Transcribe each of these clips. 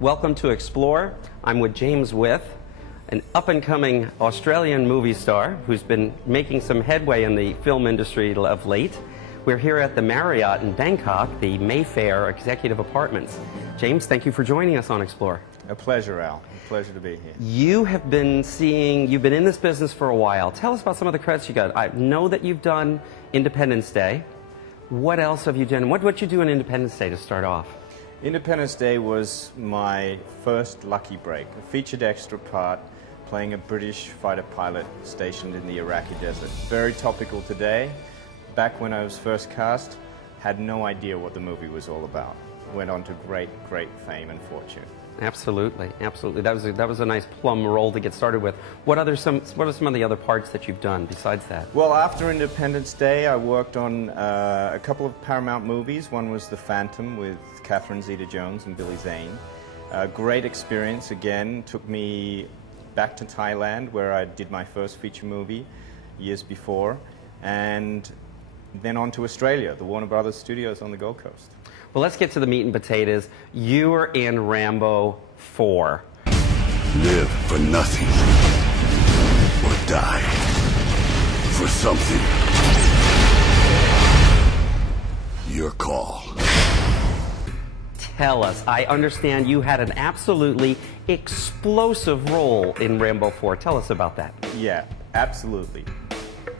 Welcome to Explore. I'm with James With, an up-and-coming Australian movie star who's been making some headway in the film industry of late. We're here at the Marriott in Bangkok, the Mayfair Executive Apartments. James, thank you for joining us on Explore. A pleasure, Al. A pleasure to be here. You've been in this business for a while. Tell us about some of the credits you got. I know that you've done Independence Day. What else have you done? What you do on Independence Day to start off? Independence Day was my first lucky break, a featured extra part playing a British fighter pilot stationed in the Iraqi desert. Very topical today. Back when I was first cast, had no idea what the movie was all about. Went on to great fame and fortune. Absolutely, absolutely. That was a nice plum role to get started with. What are some of the other parts that you've done besides that? Well, after Independence Day, I worked on a couple of Paramount movies. One was The Phantom with Catherine Zeta-Jones and Billy Zane. Great experience again. Took me back to Thailand, where I did my first feature movie years before, and then on to Australia, the Warner Brothers Studios on the Gold Coast. Well, let's get to the meat and potatoes. You were in Rambo 4. Live for nothing, or die for something. Your call. Tell us. I understand you had an absolutely explosive role in Rambo 4. Tell us about that. Yeah, absolutely.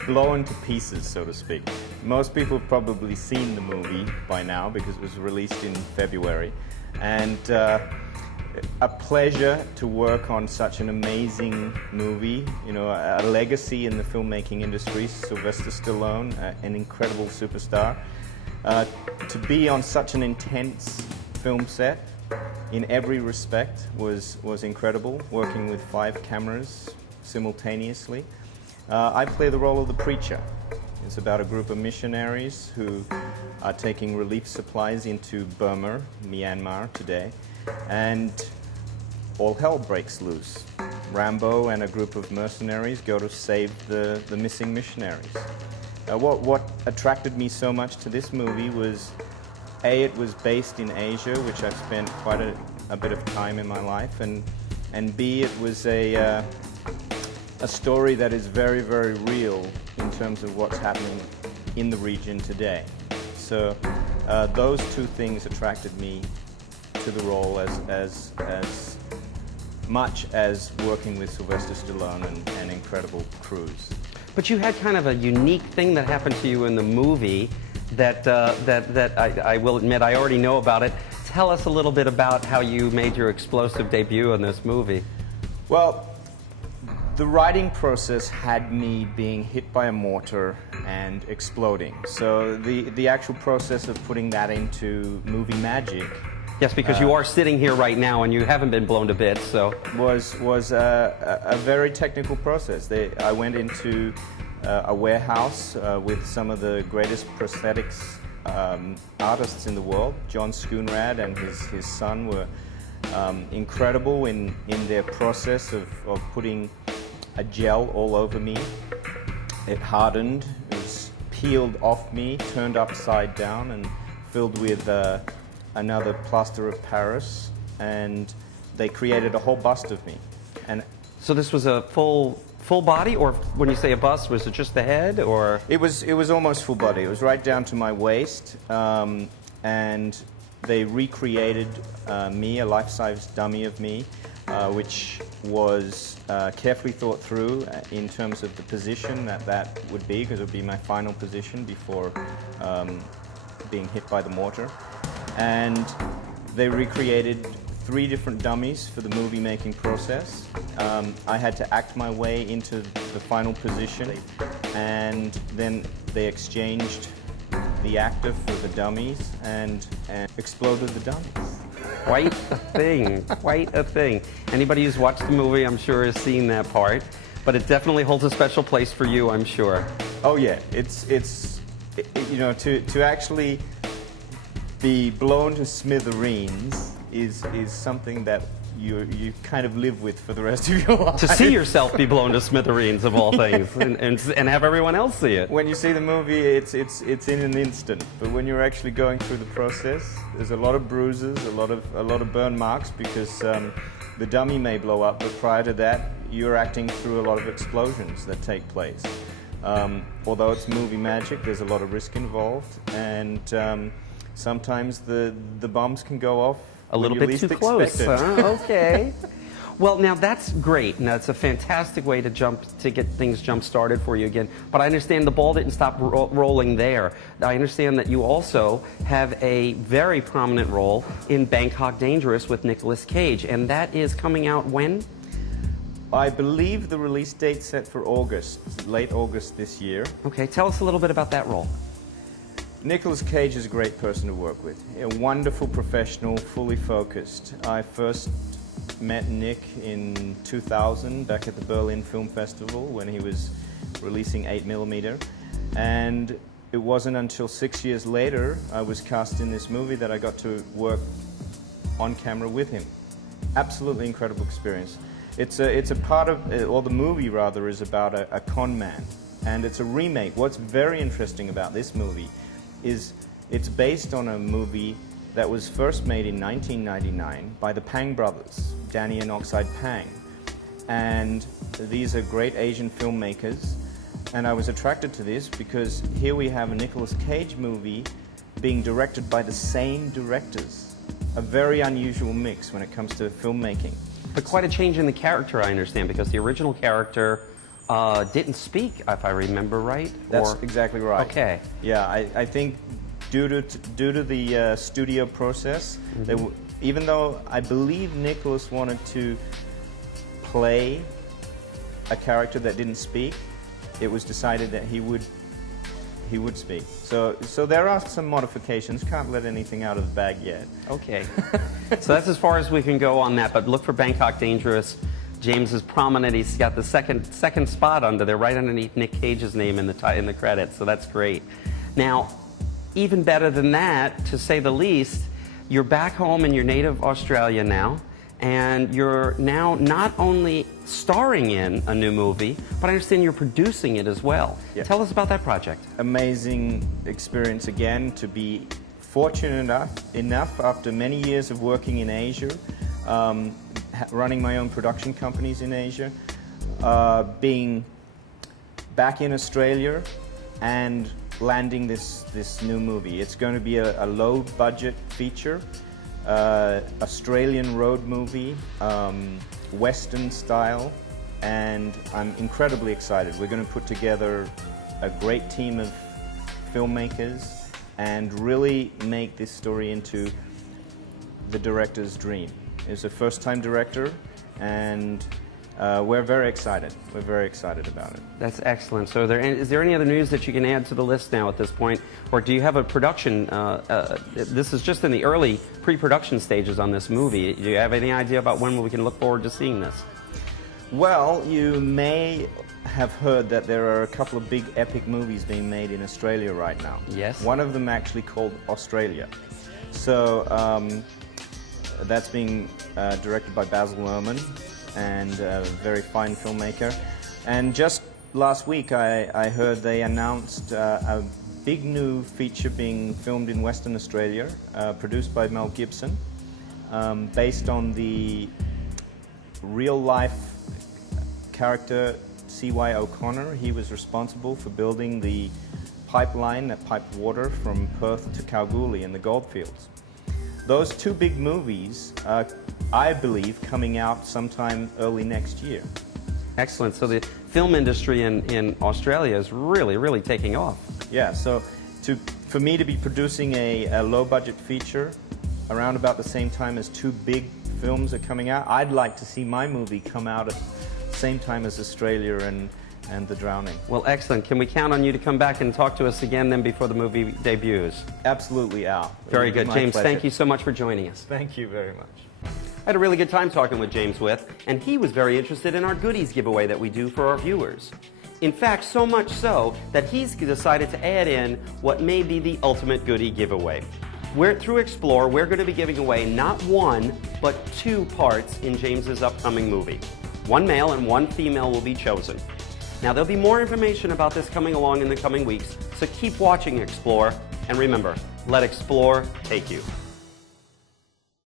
Blown to pieces, so to speak. Most people have probably seen the movie by now because it was released in February. And a pleasure to work on such an amazing movie, you know, a legacy in the filmmaking industry. Sylvester Stalone, an incredible superstar. To be on such an intense film set in every respect was incredible, working with 5 cameras simultaneously. I play the role of the preacher. It's about a group of missionaries who are taking relief supplies into Burma, Myanmar today, and all hell breaks loose. Rambo and a group of mercenaries go to save the missing missionaries. What attracted me so much to this movie was, A, it was based in Asia, which I've spent quite a bit of time in my life, and B, it was a story that is very real in terms of what's happening in the region today. So those two things attracted me to the role as much as working with Sylvester Stallone and incredible crews. But you had kind of a unique thing that happened to you in the movie that I will admit I already know about it. Tell us a little bit about how you made your explosive debut in this movie. Well, the writing process had me being hit by a mortar and exploding. So the actual process of putting that into movie magic. Yes, because you are sitting here right now and you haven't been blown to bits, so. Was a very technical process. I went into a warehouse with some of the greatest prosthetics artists in the world. John Schoonrad and his son were incredible in their process of putting a gel all over me. It hardened, it was peeled off me, turned upside down and filled with another plaster of Paris, and they created a whole bust of me. And so this was a full body, or when you say a bust, was it just the head, or? It was almost full body. It was right down to my waist, and they recreated me, a life-size dummy of me, which was carefully thought through in terms of the position that would be, because it would be my final position before being hit by the mortar. And they recreated 3 different dummies for the movie-making process. I had to act my way into the final position, and then they exchanged the actor for the dummies and exploded the dummies. Quite a thing, quite a thing. Anybody who's watched the movie, I'm sure, has seen that part, but it definitely holds a special place for you, I'm sure. Oh yeah, it's you know, to actually be blown to smithereens is something that you kind of live with for the rest of your life. To see yourself be blown to smithereens of all things, and have everyone else see it. When you see the movie, it's in an instant. But when you're actually going through the process, there's a lot of bruises, a lot of burn marks, because the dummy may blow up, but prior to that, you're acting through a lot of explosions that take place. Although it's movie magic, there's a lot of risk involved, and sometimes the bombs can go off a little bit too close, huh? Okay. Well, now that's great. Now it's a fantastic way to get things jump started for you again. But I understand the ball didn't stop rolling there. I understand that you also have a very prominent role in Bangkok Dangerous with Nicolas Cage, and that is coming out when? I believe the release date's set for August, late August this year. Okay, tell us a little bit about that role. Nicolas Cage is a great person to work with. A wonderful professional, fully focused. I first met Nick in 2000 back at the Berlin Film Festival when he was releasing 8mm. And it wasn't until 6 years later I was cast in this movie that I got to work on camera with him. Absolutely incredible experience. It's a part of, or the movie rather, is about a con man. And it's a remake. What's very interesting about this movie is it's based on a movie that was first made in 1999 by the Pang brothers, Danny and Oxide Pang. And these are great Asian filmmakers, and I was attracted to this because here we have a Nicolas Cage movie being directed by the same directors. A very unusual mix when it comes to filmmaking. But quite a change in the character, I understand, because the original character didn't speak, if I remember right? That's exactly right. Okay. Yeah, I think due to the studio process, even though I believe Nicolas wanted to play a character that didn't speak, it was decided that he would speak. So there are some modifications. Can't let anything out of the bag yet. Okay. So that's as far as we can go on that, but look for Bangkok Dangerous. James is prominent. He's got the second spot under there, right underneath Nick Cage's name in the credits, so that's great. Now, even better than that, to say the least, you're back home in your native Australia now, and you're now not only starring in a new movie, but I understand you're producing it as well. Yeah. Tell us about that project. Amazing experience again, to be fortunate enough after many years of working in Asia, running my own production companies in Asia, being back in Australia and landing this new movie. It's going to be a low-budget feature, Australian road movie, Western style, and I'm incredibly excited. We're going to put together a great team of filmmakers and really make this story into the director's dream. He's a first-time director, and we're very excited. We're very excited about it. That's excellent. So is there any other news that you can add to the list now at this point? Or do you have a production, this is just in the early pre-production stages on this movie. Do you have any idea about when we can look forward to seeing this? Well, you may have heard that there are a couple of big epic movies being made in Australia right now. Yes. One of them actually called Australia. So that's being directed by Basil Luhrmann, and a very fine filmmaker. And just last week I heard they announced a big new feature being filmed in Western Australia, produced by Mel Gibson, based on the real-life character C.Y. O'Connor. He was responsible for building the pipeline that piped water from Perth to Kalgoorlie in the goldfields. Those two big movies are, I believe, coming out sometime early next year. Excellent. So the film industry in Australia is really, really taking off. Yeah, so for me to be producing a low-budget feature around about the same time as two big films are coming out, I'd like to see my movie come out at the same time as Australia and The Drowning. Well, excellent. Can we count on you to come back and talk to us again then before the movie debuts? Absolutely, Al. Very good. James, pleasure. thank you so much for joining us. Thank you very much. I had a really good time talking with James With, and he was very interested in our goodies giveaway that we do for our viewers. In fact, so much so that he's decided to add in what may be the ultimate goodie giveaway. Through Explore, we're going to be giving away not one, but 2 parts in James's upcoming movie. 1 male and 1 female will be chosen. Now, there'll be more information about this coming along in the coming weeks, so keep watching Explore, and remember, let Explore take you.